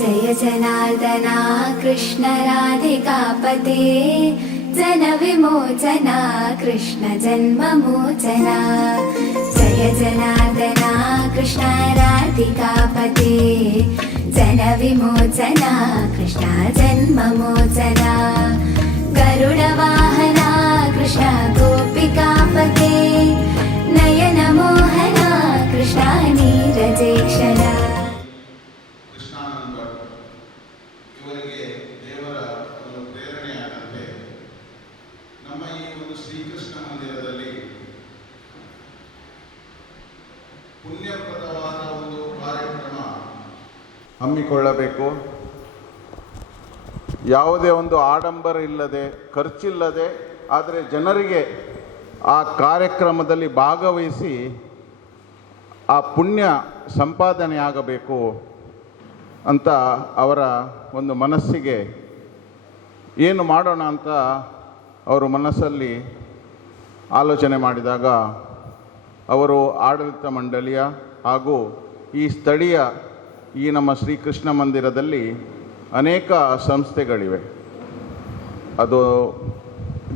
जय जनार्दना कृष्ण राधिकापते जन विमोचना कृष्ण जन्ममोचना। जय जनार्दना कृष्ण राधिकापते जन विमोचना कृष्ण जन्ममोचना। गरुडवाहना कृष्ण गोपिकापते नयन मोहना कृष्ण नीरजेक्षणा। ಇವರಿಗೆ ದೇವರ ಒಂದು ಪ್ರೇರಣೆಯಾದಂತೆ ನಮ್ಮ ಈ ಒಂದು ಶ್ರೀಕೃಷ್ಣ ಮಂದಿರದಲ್ಲಿ ಪುಣ್ಯಪ್ರದವಾದ ಒಂದು ಕಾರ್ಯಕ್ರಮ ಹಮ್ಮಿಕೊಳ್ಳಬೇಕು. ಯಾವುದೇ ಒಂದು ಆಡಂಬರ ಇಲ್ಲದೆ, ಖರ್ಚಿಲ್ಲದೆ, ಆದರೆ ಜನರಿಗೆ ಆ ಕಾರ್ಯಕ್ರಮದಲ್ಲಿ ಭಾಗವಹಿಸಿ ಆ ಪುಣ್ಯ ಸಂಪಾದನೆಯಾಗಬೇಕು ಅಂತ ಅವರ ಒಂದು ಮನಸ್ಸಿಗೆ ಏನು ಮಾಡೋಣ ಅಂತ ಅವರು ಮನಸ್ಸಲ್ಲಿ ಆಲೋಚನೆ ಮಾಡಿದಾಗ ಅವರು ಆಡಳಿತ ಮಂಡಳಿಯ ಹಾಗೂ ಈ ಸ್ಥಳೀಯ ಈ ನಮ್ಮ ಶ್ರೀಕೃಷ್ಣ ಮಂದಿರದಲ್ಲಿ ಅನೇಕ ಸಂಸ್ಥೆಗಳಿವೆ. ಅದು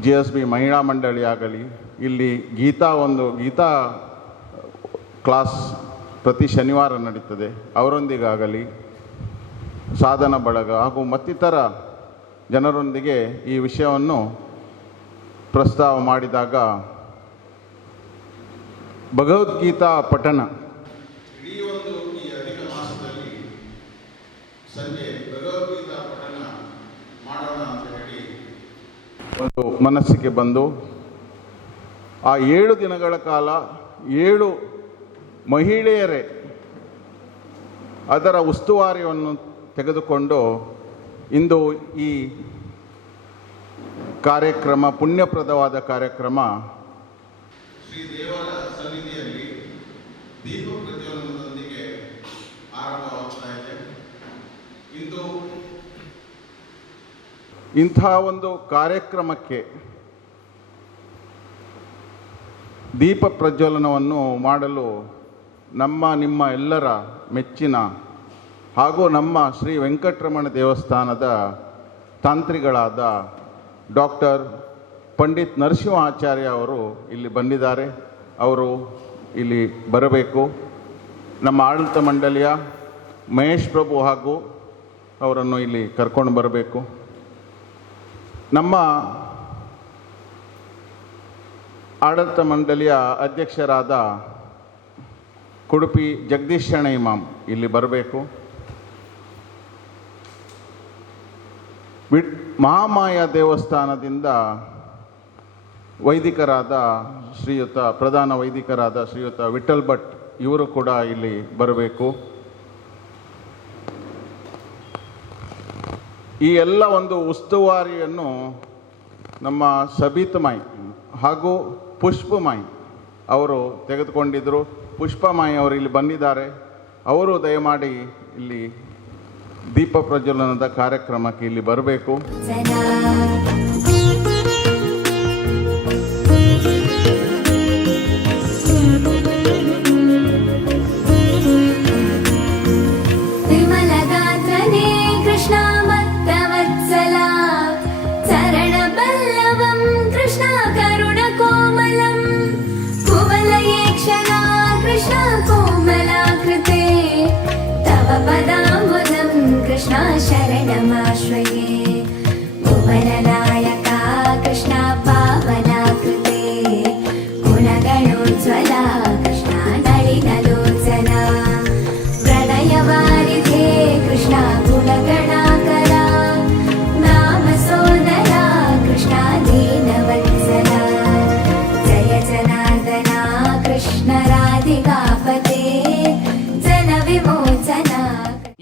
GSB ಮಹಿಳಾ ಮಂಡಳಿ ಆಗಲಿ, ಇಲ್ಲಿ ಗೀತಾ ಕ್ಲಾಸ್ ಪ್ರತಿ ಶನಿವಾರ ನಡೀತದೆ, ಅವರೊಂದಿಗಾಗಲಿ, ಸಾಧನ ಬಳಗ ಹಾಗೂ ಮತ್ತಿತರ ಜನರೊಂದಿಗೆ ಈ ವಿಷಯವನ್ನು ಪ್ರಸ್ತಾವ ಮಾಡಿದಾಗ ಭಗವದ್ಗೀತಾ ಪಠಣ ಇಡೀ ಒಂದು ಈ ಅಧಿಕ ಮಾಸದಲ್ಲಿ ಸಂಜೆ ಭಗವದ್ಗೀತಾ ಪಠಣ ಮಾಡೋಣ ಅಂತ ಹೇಳಿ ಒಂದು ಮನಸ್ಸಿಗೆ ಬಂದು ಆ 7 ದಿನಗಳ ಕಾಲ 7 ಮಹಿಳೆಯರೇ ಅದರ ಉಸ್ತುವಾರಿಯನ್ನು ತೆಗೆದುಕೊಂಡು ಇಂದು ಈ ಕಾರ್ಯಕ್ರಮ, ಪುಣ್ಯಪ್ರದವಾದ ಕಾರ್ಯಕ್ರಮ ಶ್ರೀ ದೇವರ ಸನ್ನಿಧಿಯಲ್ಲಿ ದೀಪ ಪ್ರಜ್ವಲನದೊಂದಿಗೆ ಆರಂಭವಾಗ್ತಾ ಇದೆ. ಇಂಥ ಒಂದು ಕಾರ್ಯಕ್ರಮಕ್ಕೆ ದೀಪ ಪ್ರಜ್ವಲನವನ್ನು ಮಾಡಲು ನಿಮ್ಮ ಎಲ್ಲರ ಮೆಚ್ಚಿನ ಹಾಗೂ ನಮ್ಮ ಶ್ರೀ ವೆಂಕಟರಮಣ ದೇವಸ್ಥಾನದ ತಾಂತ್ರಿಗಳಾದ ಡಾಕ್ಟರ್ ಪಂಡಿತ್ ನರಸಿಂಹ ಆಚಾರ್ಯ ಅವರು ಇಲ್ಲಿ ಬಂದಿದ್ದಾರೆ. ಅವರು ಇಲ್ಲಿ ಬರಬೇಕು. ನಮ್ಮ ಆಡಳಿತ ಮಂಡಳಿಯ ಮಹೇಶ್ ಪ್ರಭು ಹಾಗೂ ಅವರನ್ನು ಇಲ್ಲಿ ಕರ್ಕೊಂಡು ಬರಬೇಕು. ನಮ್ಮ ಆಡಳಿತ ಮಂಡಳಿಯ ಅಧ್ಯಕ್ಷರಾದ ಕುಡುಪಿ ಜಗದೀಶ್ ಶೆಣೈ ಇಮಾಮ್ ಇಲ್ಲಿ ಬರಬೇಕು. ಮಹಾಮಾಯ ದೇವಸ್ಥಾನದಿಂದ ವೈದಿಕರಾದ ಪ್ರಧಾನ ವೈದಿಕರಾದ ಶ್ರೀಯುತ ವಿಠಲ್ ಭಟ್ ಇವರು ಕೂಡ ಇಲ್ಲಿ ಬರಬೇಕು. ಈ ಎಲ್ಲ ಒಂದು ಉಸ್ತುವಾರಿಯನ್ನು ನಮ್ಮ ಸಬಿತಮಾಯಿ ಹಾಗೂ ಪುಷ್ಪಮಾಯಿ ಅವರು ತೆಗೆದುಕೊಂಡಿದ್ದರು. ಪುಷ್ಪಮಾಯಿ ಅವರು ಇಲ್ಲಿ ಬಂದಿದ್ದಾರೆ. ಅವರು ದಯಮಾಡಿ ಇಲ್ಲಿ ದೀಪ ಪ್ರಜ್ವಲನದ ಕಾರ್ಯಕ್ರಮಕ್ಕೆ ಇಲ್ಲಿ ಬರಬೇಕು. कृष्ण शरणमाश्रये भुवननायका कृष्ण पावनाकृते गुणगणोज्ज्वला कृष्ण नलिनलोचना प्रणयवारिधे कृष्ण गुणगणाकरा नामसोदरा कृष्ण दीनवत्सला। जय जनार्दना कृष्ण राधिकापते जन विमोचना।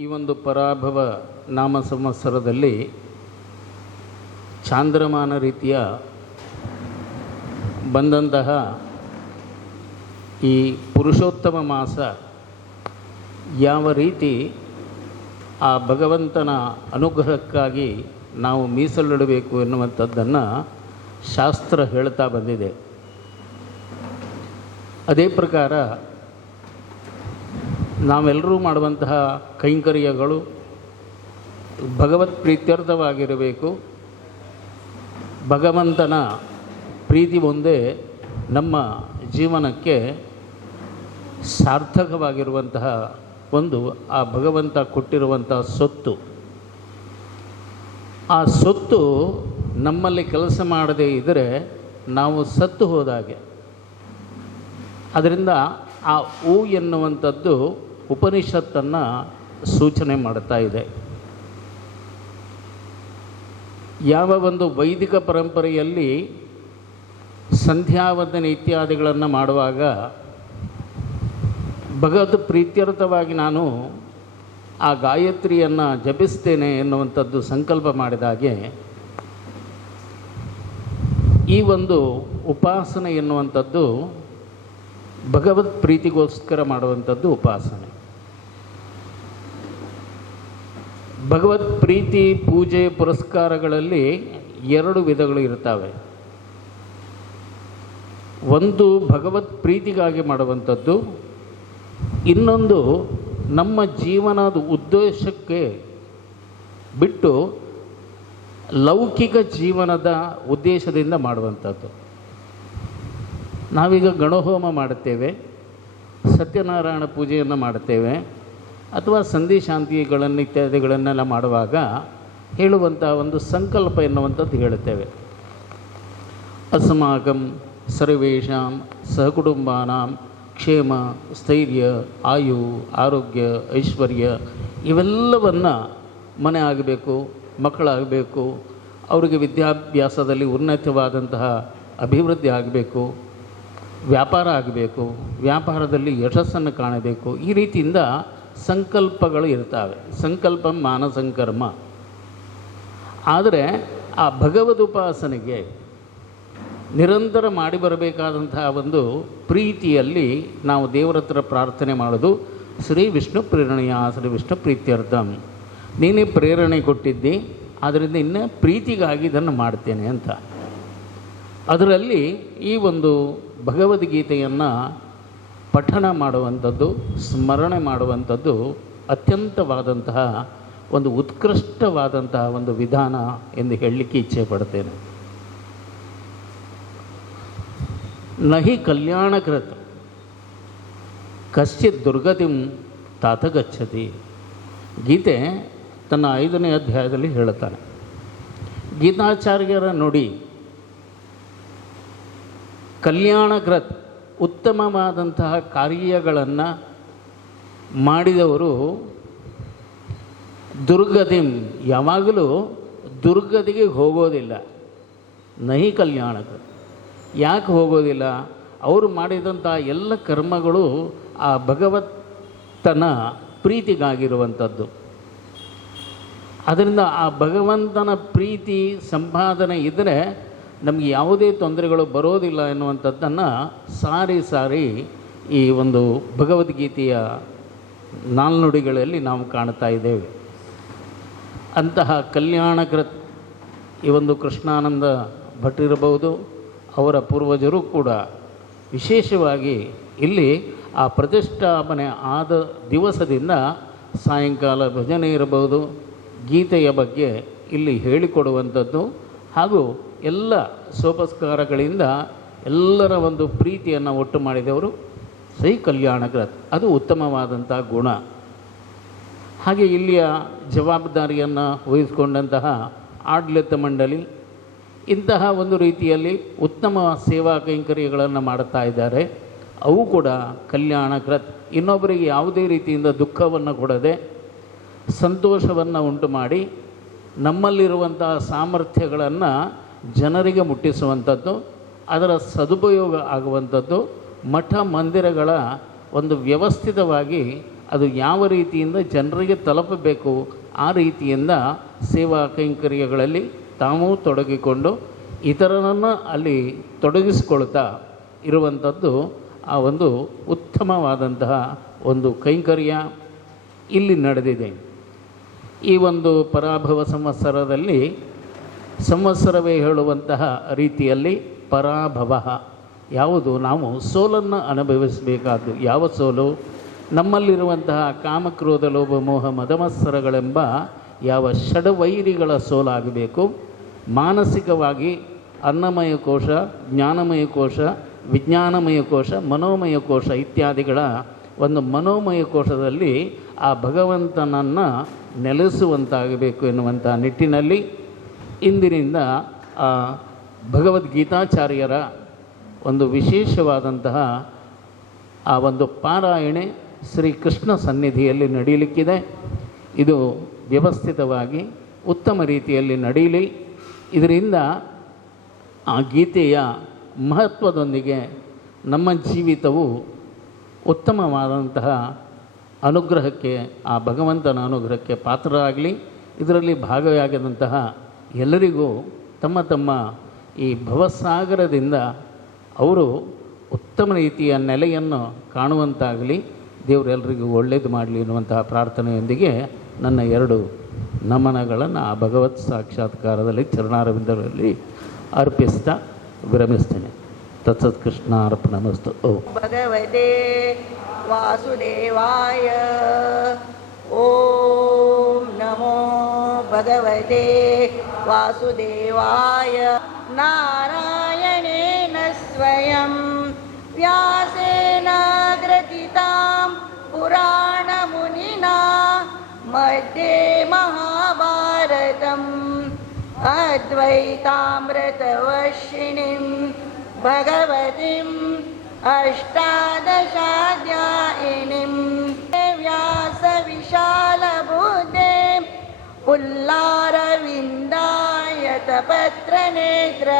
ಈ ಒಂದು ಪರಾಭವ ನಾಮ ಸಂವತ್ಸರದಲ್ಲಿ ಚಾಂದ್ರಮಾನ ರೀತಿಯ ಬಂದಂತಹ ಈ ಪುರುಷೋತ್ತಮ ಮಾಸ ಯಾವ ರೀತಿ ಆ ಭಗವಂತನ ಅನುಗ್ರಹಕ್ಕಾಗಿ ನಾವು ಮೀಸಲಿಡಬೇಕು ಎನ್ನುವಂಥದ್ದನ್ನು ಶಾಸ್ತ್ರ ಹೇಳ್ತಾ ಬಂದಿದೆ. ಅದೇ ಪ್ರಕಾರ ನಾವೆಲ್ಲರೂ ಮಾಡುವಂತಹ ಕೈಂಕರ್ಯಗಳು ಭಗವತ್ ಪ್ರೀತ್ಯರ್ಥವಾಗಿರಬೇಕು. ಭಗವಂತನ ಪ್ರೀತಿ ಒಂದೇ ನಮ್ಮ ಜೀವನಕ್ಕೆ ಸಾರ್ಥಕವಾಗಿರುವಂತಹ ಒಂದು ಆ ಭಗವಂತ ಕೊಟ್ಟಿರುವಂತಹ ಸೊತ್ತು. ಆ ಸೊತ್ತು ನಮ್ಮಲ್ಲಿ ಕೆಲಸ ಮಾಡದೇ ಇದ್ದರೆ ನಾವು ಸತ್ತು ಹೋದಾಗೆ. ಅದರಿಂದ ಆ ಹೂ ಎನ್ನುವಂಥದ್ದು ಉಪನಿಷತ್ತನ್ನು ಸೂಚನೆ ಮಾಡ್ತಾ ಇದೆ. ಯಾವ ಒಂದು ವೈದಿಕ ಪರಂಪರೆಯಲ್ಲಿ ಸಂಧ್ಯಾವಂದನೆ ಇತ್ಯಾದಿಗಳನ್ನು ಮಾಡುವಾಗ ಭಗವದ್ ಪ್ರೀತ್ಯರ್ಥವಾಗಿ ನಾನು ಆ ಗಾಯತ್ರಿಯನ್ನು ಜಪಿಸ್ತೇನೆ ಎನ್ನುವಂಥದ್ದು ಸಂಕಲ್ಪ ಮಾಡಿದಾಗೆ ಈ ಒಂದು ಉಪಾಸನೆ ಎನ್ನುವಂಥದ್ದು ಭಗವತ್ ಪ್ರೀತಿಗೋಸ್ಕರ ಮಾಡುವಂಥದ್ದು ಉಪಾಸನೆ. ಭಗವತ್ ಪ್ರೀತಿ ಪೂಜೆ ಪುರಸ್ಕಾರಗಳಲ್ಲಿ 2 ವಿಧಗಳು ಇರ್ತವೆ. ಒಂದು ಭಗವತ್ ಪ್ರೀತಿಗಾಗಿ ಮಾಡುವಂಥದ್ದು, ಇನ್ನೊಂದು ನಮ್ಮ ಜೀವನದ ಉದ್ದೇಶಕ್ಕೆ ಬಿಟ್ಟು ಲೌಕಿಕ ಜೀವನದ ಉದ್ದೇಶದಿಂದ ಮಾಡುವಂಥದ್ದು. ನಾವೀಗ ಗಣಹೋಮ ಮಾಡುತ್ತೇವೆ, ಸತ್ಯನಾರಾಯಣ ಪೂಜೆಯನ್ನು ಮಾಡುತ್ತೇವೆ, ಅಥವಾ ಸಂಧಿ ಶಾಂತಿಗಳನ್ನು ಇತ್ಯಾದಿಗಳನ್ನೆಲ್ಲ ಮಾಡುವಾಗ ಹೇಳುವಂಥ ಒಂದು ಸಂಕಲ್ಪ ಎನ್ನುವಂಥದ್ದು ಹೇಳುತ್ತೇವೆ. ಅಸ್ಮಾಕಂ ಸರ್ವೇಷಾಂ ಸಹಕುಟುಂಬಾನಾಂ ಕ್ಷೇಮ ಸ್ಥೈರ್ಯ ಆಯು ಆರೋಗ್ಯ ಐಶ್ವರ್ಯ ಇವೆಲ್ಲವನ್ನು ಮನೆ ಆಗಬೇಕು, ಮಕ್ಕಳಾಗಬೇಕು, ಅವರಿಗೆ ವಿದ್ಯಾಭ್ಯಾಸದಲ್ಲಿ ಉನ್ನತವಾದಂತಹ ಅಭಿವೃದ್ಧಿ ಆಗಬೇಕು, ವ್ಯಾಪಾರ ಆಗಬೇಕು, ವ್ಯಾಪಾರದಲ್ಲಿ ಯಶಸ್ಸನ್ನು ಕಾಣಬೇಕು. ಈ ರೀತಿಯಿಂದ ಸಂಕಲ್ಪಗಳು ಇರ್ತವೆ. ಸಂಕಲ್ಪ ಮಾನಸಂಕರ್ಮ. ಆದರೆ ಆ ಭಗವದುಪಾಸನೆಗೆ ನಿರಂತರ ಮಾಡಿ ಬರಬೇಕಾದಂತಹ ಒಂದು ಪ್ರೀತಿಯಲ್ಲಿ ನಾವು ದೇವರ ಹತ್ರ ಪ್ರಾರ್ಥನೆ ಮಾಡೋದು ಶ್ರೀ ವಿಷ್ಣು ಪ್ರೇರಣೆಯ ಶ್ರೀ ವಿಷ್ಣು ಪ್ರೀತ್ಯರ್ಥಂ. ನೀನೇ ಪ್ರೇರಣೆ ಕೊಟ್ಟಿದ್ದಿ, ಆದ್ದರಿಂದ ಇನ್ನು ಪ್ರೀತಿಗಾಗಿ ಇದನ್ನು ಮಾಡ್ತೇನೆ ಅಂತ. ಅದರಲ್ಲಿ ಈ ಒಂದು ಭಗವದ್ಗೀತೆಯನ್ನು ಪಠಣ ಮಾಡುವಂಥದ್ದು, ಸ್ಮರಣೆ ಮಾಡುವಂಥದ್ದು ಅತ್ಯಂತವಾದಂತಹ ಒಂದು ಉತ್ಕೃಷ್ಟವಾದಂತಹ ಒಂದು ವಿಧಾನ ಎಂದು ಹೇಳಲಿಕ್ಕೆ ಇಚ್ಛೆ ಪಡ್ತೇನೆ. ನಹಿ ಕಲ್ಯಾಣಕೃತ್ ಕಶ್ಚಿತ್ ದುರ್ಗತಿಂ ತಾತ ಗಚ್ಚತಿ. ಗೀತೆ ತನ್ನ 5ನೇ ಅಧ್ಯಾಯದಲ್ಲಿ ಹೇಳುತ್ತಾನೆ. ಗೀತಾಚಾರ್ಯರ ನುಡಿ ಕಲ್ಯಾಣಕೃತ್, ಉತ್ತಮವಾದಂತಹ ಕಾರ್ಯಗಳನ್ನು ಮಾಡಿದವರು ದುರ್ಗತಿಂ, ಯಾವಾಗಲೂ ದುರ್ಗತಿಗೆ ಹೋಗೋದಿಲ್ಲ. ನಹಿ ಕಲ್ಯಾಣಕೃತ್. ಯಾಕೆ ಹೋಗೋದಿಲ್ಲ? ಅವರು ಮಾಡಿದಂಥ ಎಲ್ಲ ಕರ್ಮಗಳು ಆ ಭಗವಂತನ ಪ್ರೀತಿಗಾಗಿರುವಂಥದ್ದು. ಅದರಿಂದ ಆ ಭಗವಂತನ ಪ್ರೀತಿ ಸಂಪಾದನೆ ಇದ್ದರೆ ನಮಗೆ ಯಾವುದೇ ತೊಂದರೆಗಳು ಬರೋದಿಲ್ಲ ಎನ್ನುವಂಥದ್ದನ್ನು ಸಾರಿ ಸಾರಿ ಈ ಒಂದು ಭಗವದ್ಗೀತೆಯ ನಾಲ್ನುಡಿಗಳಲ್ಲಿ ನಾವು ಕಾಣ್ತಾ ಇದ್ದೇವೆ. ಅಂತಹ ಕಲ್ಯಾಣಕೃತ್ ಈ ಒಂದು ಕೃಷ್ಣಾನಂದ ಭಟ್ಟಿರಬಹುದು, ಅವರ ಪೂರ್ವಜರು ಕೂಡ ವಿಶೇಷವಾಗಿ ಇಲ್ಲಿ ಆ ಪ್ರತಿಷ್ಠಾಪನೆ ಆದ ದಿವಸದಿಂದ ಸಾಯಂಕಾಲ ಭಜನೆ ಇರಬಹುದು, ಗೀತೆಯ ಬಗ್ಗೆ ಇಲ್ಲಿ ಹೇಳಿಕೊಡುವಂಥದ್ದು ಹಾಗೂ ಎಲ್ಲ ಸೋಪಸ್ಕಾರಗಳಿಂದ ಎಲ್ಲರ ಒಂದು ಪ್ರೀತಿಯನ್ನು ಒಟ್ಟು ಮಾಡಿದವರು ಶ್ರೀ ಕಲ್ಯಾಣಕೃತ್. ಅದು ಉತ್ತಮವಾದಂಥ ಗುಣ. ಹಾಗೆ ಇಲ್ಲಿಯ ಜವಾಬ್ದಾರಿಯನ್ನು ವಹಿಸಿಕೊಂಡಂತಹ ಆಡಳಿತ ಮಂಡಳಿ ಇಂತಹ ಒಂದು ರೀತಿಯಲ್ಲಿ ಉತ್ತಮ ಸೇವಾ ಕೈಂಕರ್ಯಗಳನ್ನು ಮಾಡುತ್ತಾ ಇದ್ದಾರೆ. ಅವು ಕೂಡ ಕಲ್ಯಾಣಕೃತ್. ಇನ್ನೊಬ್ಬರಿಗೆ ಯಾವುದೇ ರೀತಿಯಿಂದ ದುಃಖವನ್ನು ಕೊಡದೆ ಸಂತೋಷವನ್ನು ಉಂಟು ಮಾಡಿ ನಮ್ಮಲ್ಲಿರುವಂತಹ ಸಾಮರ್ಥ್ಯಗಳನ್ನು ಜನರಿಗೆ ಮುಟ್ಟಿಸುವಂಥದ್ದು, ಅದರ ಸದುಪಯೋಗ ಆಗುವಂಥದ್ದು, ಮಠ ಮಂದಿರಗಳ ಒಂದು ವ್ಯವಸ್ಥಿತವಾಗಿ ಅದು ಯಾವ ರೀತಿಯಿಂದ ಜನರಿಗೆ ತಲುಪಬೇಕು ಆ ರೀತಿಯಿಂದ ಸೇವಾ ಕೈಂಕರ್ಯಗಳಲ್ಲಿ ತಾವೂ ತೊಡಗಿಕೊಂಡು ಇತರರನ್ನು ಅಲ್ಲಿ ತೊಡಗಿಸಿಕೊಳ್ತಾ ಇರುವಂಥದ್ದು ಆ ಒಂದು ಉತ್ತಮವಾದಂತಹ ಒಂದು ಕೈಂಕರ್ಯ ಇಲ್ಲಿ ನಡೆದಿದೆ. ಈ ಒಂದು ಪರಾಭವ ಸಂವತ್ಸರದಲ್ಲಿ ಸಂವತ್ಸರವೇ ಹೇಳುವಂತಹ ರೀತಿಯಲ್ಲಿ ಪರಾಭವ ಯಾವುದು? ನಾವು ಸೋಲನ್ನು ಅನುಭವಿಸಬೇಕಾದ್ದು. ಯಾವ ಸೋಲು? ನಮ್ಮಲ್ಲಿರುವಂತಹ ಕಾಮಕ್ರೋಧ ಲೋಭ ಮೋಹ ಮದಮತ್ಸರಗಳೆಂಬ ಯಾವ ಷಡ್ವೈರಿಗಳ ಸೋಲಾಗಬೇಕು, ಮಾನಸಿಕವಾಗಿ ಅನ್ನಮಯ ಕೋಶ, ಜ್ಞಾನಮಯ ಕೋಶ, ವಿಜ್ಞಾನಮಯ ಕೋಶ, ಮನೋಮಯ ಕೋಶ ಇತ್ಯಾದಿಗಳ ಒಂದು ಮನೋಮಯ ಕೋಶದಲ್ಲಿ ಆ ಭಗವಂತನನ್ನು ನೆಲೆಸುವಂತಾಗಬೇಕು ಎನ್ನುವಂಥ ನಿಟ್ಟಿನಲ್ಲಿ ಇಂದಿನಿಂದ ಆ ಭಗವದ್ಗೀತಾಚಾರ್ಯರ ಒಂದು ವಿಶೇಷವಾದಂತಹ ಆ ಒಂದು ಪಾರಾಯಣೆ ಶ್ರೀಕೃಷ್ಣ ಸನ್ನಿಧಿಯಲ್ಲಿ ನಡೆಯಲಿಕ್ಕಿದೆ. ಇದು ವ್ಯವಸ್ಥಿತವಾಗಿ ಉತ್ತಮ ರೀತಿಯಲ್ಲಿ ನಡೆಯಲಿ. ಇದರಿಂದ ಆ ಗೀತೆಯ ಮಹತ್ವದೊಂದಿಗೆ ನಮ್ಮ ಜೀವಿತವು ಉತ್ತಮವಾದಂತಹ ಅನುಗ್ರಹಕ್ಕೆ, ಆ ಭಗವಂತನ ಅನುಗ್ರಹಕ್ಕೆ ಪಾತ್ರರಾಗಲಿ. ಇದರಲ್ಲಿ ಭಾಗಿಯಾಗದಂತಹ ಎಲ್ಲರಿಗೂ ತಮ್ಮ ತಮ್ಮ ಈ ಭವಸಾಗರದಿಂದ ಅವರು ಉತ್ತಮ ರೀತಿಯ ನೆಲೆಯನ್ನು ಕಾಣುವಂತಾಗಲಿ. ದೇವರೆಲ್ಲರಿಗೂ ಒಳ್ಳೆಯದು ಮಾಡಲಿ ಎನ್ನುವಂತಹ ಪ್ರಾರ್ಥನೆಯೊಂದಿಗೆ ನನ್ನ 2 ನಮನಗಳನ್ನು ಆ ಭಗವತ್ ಸಾಕ್ಷಾತ್ಕಾರದಲ್ಲಿ ಚರಣಾರವಿಂದರಲ್ಲಿ ಅರ್ಪಿಸ್ತಾ ವಿರಮಿಸ್ತೇನೆ. ತತ್ಸತ್ ಕೃಷ್ಣಾರ್ಪಣಮಸ್ತು. ಭಗವತೆ ವಾಸುದೇವಾಯ. ಓಂ ನಮೋ ಭಗವತೆ ವಾಸುದೇವಾಯ. ನಾರಾಯಣೇನ ಸ್ವಯಂ ವ್ಯಾಸೇನ ಗ್ರಥಿತಾಂ ಪುರಾಣಮುನಿನಾ ಮಧ್ಯೆ ಮಹಾಭಾರತಂ ಅದ್ವೈತಾಮೃತವರ್ಷಿಣೀಂ ಭಗವತೀಂ ಅಷ್ಟಾದಶಾಧ್ಯಾಯಿನೀಂ ವ್ಯಾಸವಿಶಾಲಬುದ್ಧೇ पुल्लारविन्दायतपत्रनेत्र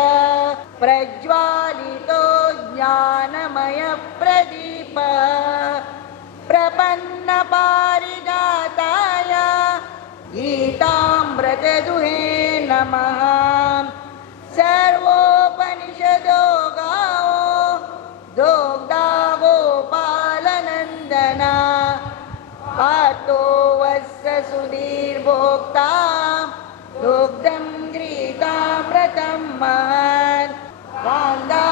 प्रज्वालितो ज्ञानमयप्रदीप प्रपन्नपारिजाताय गीतामृतदुहे नमः. सर्वोपनिषदो गावो दोग्धा गोपालनन्दना पातो वत्स सुधीर्भोक्ता दुग्धं घृतामृतं महत्. गान्धारनीलोत्पला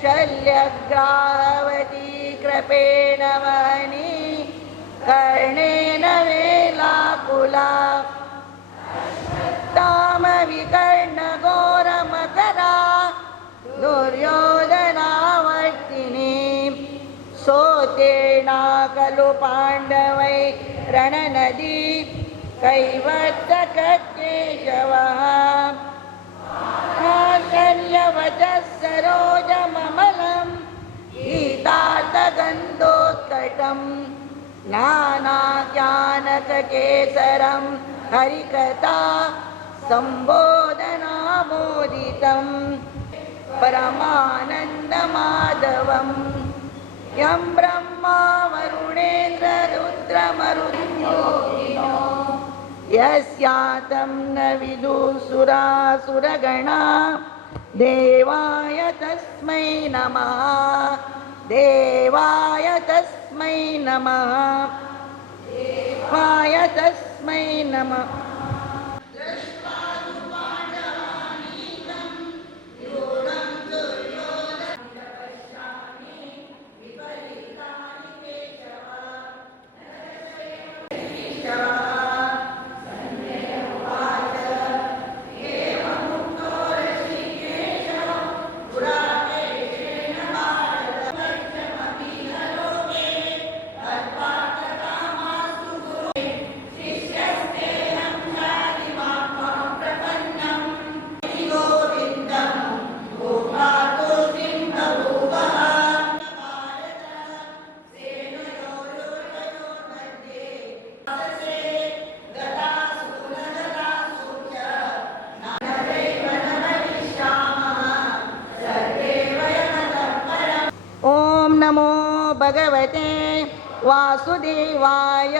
शल्यग्राहवती कृपेण वहनी कर्णेन वेलाकुला तामविकर्णघोरमकरा दुर्योधनावर्तिनी सोतेना खलु पाण्डवै रणनदी कैवर्तककेशवः कौसल्यवचः सरोजममलं गीतार्थगन्धोत्कटं नानाज्ञानककेसरं हरिकथा सम्बोधनामोदितं परमानन्दमाधवम् यं ब्रह्मा वरुणेन्द्र रुद्रमरुद्योगिनो यस्यातं न विदुसुरासुरगणा देवाय तस्मै नमः. देवाय तस्मै नमः. देवाय तस्मै नमः. भगवते वासुदेवाय.